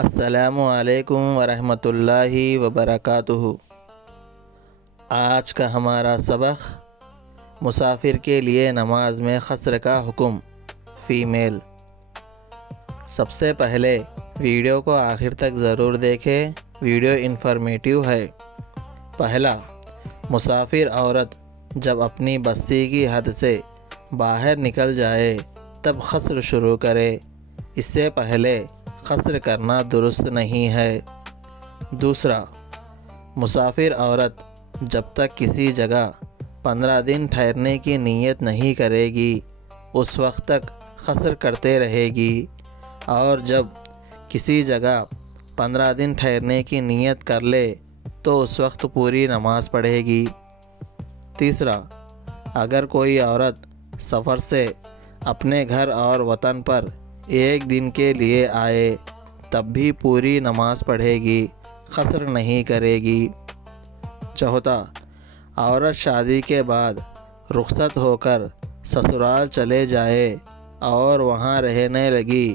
السلام علیکم ورحمۃ اللہ وبرکاتہ۔ آج کا ہمارا سبق مسافر کے لیے نماز میں قصر کا حکم فیمیل۔ سب سے پہلے ویڈیو کو آخر تک ضرور دیکھیں، ویڈیو انفارمیٹیو ہے۔ پہلا، مسافر عورت جب اپنی بستی کی حد سے باہر نکل جائے تب قصر شروع کرے، اس سے پہلے قصر کرنا درست نہیں ہے۔ دوسرا، مسافر عورت جب تک کسی جگہ 15 دن ٹھہرنے کی نیت نہیں کرے گی اس وقت تک قصر کرتے رہے گی، اور جب کسی جگہ 15 دن ٹھہرنے کی نیت کر لے تو اس وقت پوری نماز پڑھے گی۔ تیسرا، اگر کوئی عورت سفر سے اپنے گھر اور وطن پر ایک دن کے لیے آئے تب بھی پوری نماز پڑھے گی، قصر نہیں کرے گی۔ چوتھا، عورت شادی کے بعد رخصت ہو کر سسرال چلے جائے اور وہاں رہنے لگی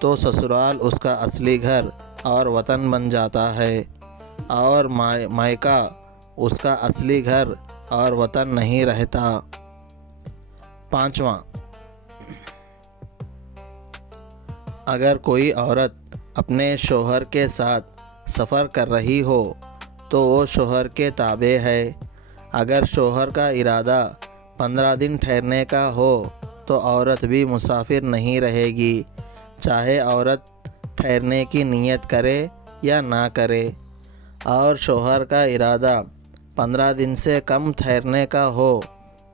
تو سسرال اس کا اصلی گھر اور وطن بن جاتا ہے، اور مائکہ اس کا اصلی گھر اور وطن نہیں رہتا۔ پانچواں، اگر کوئی عورت اپنے شوہر کے ساتھ سفر کر رہی ہو تو وہ شوہر کے تابع ہے۔ اگر شوہر کا ارادہ 15 دن ٹھہرنے کا ہو تو عورت بھی مسافر نہیں رہے گی، چاہے عورت ٹھہرنے کی نیت کرے یا نہ کرے، اور شوہر کا ارادہ 15 دن سے کم ٹھہرنے کا ہو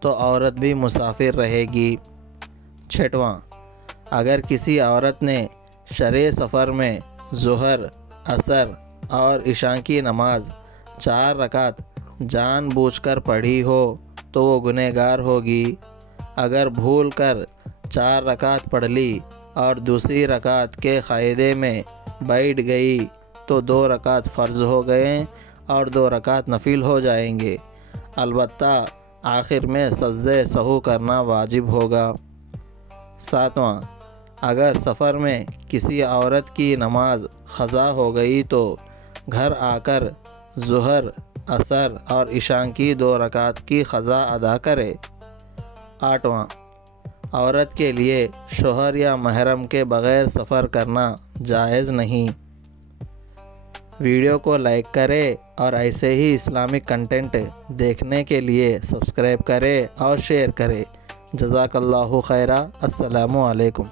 تو عورت بھی مسافر رہے گی۔ چھٹواں، اگر کسی عورت نے شرع سفر میں ظہر، عصر اور عشاء کی نماز 4 رکعت جان بوجھ کر پڑھی ہو تو وہ گنہگار ہوگی۔ اگر بھول کر 4 رکعت پڑھ لی اور دوسری رکعت کے قاعدے میں بیٹھ گئی تو 2 رکعت فرض ہو گئے اور 2 رکعت نفل ہو جائیں گے، البتہ آخر میں سجدہ سہو کرنا واجب ہوگا۔ ساتواں، اگر سفر میں کسی عورت کی نماز قضا ہو گئی تو گھر آ کر ظہر، عصر اور عشاء کی 2 رکعت کی قضا ادا کرے۔ آٹھواں، عورت کے لیے شوہر یا محرم کے بغیر سفر کرنا جائز نہیں۔ ویڈیو کو لائک کرے اور ایسے ہی اسلامک کنٹینٹ دیکھنے کے لیے سبسکرائب کرے اور شیئر کرے۔ جزاک اللہ خیرا۔ السلام علیکم۔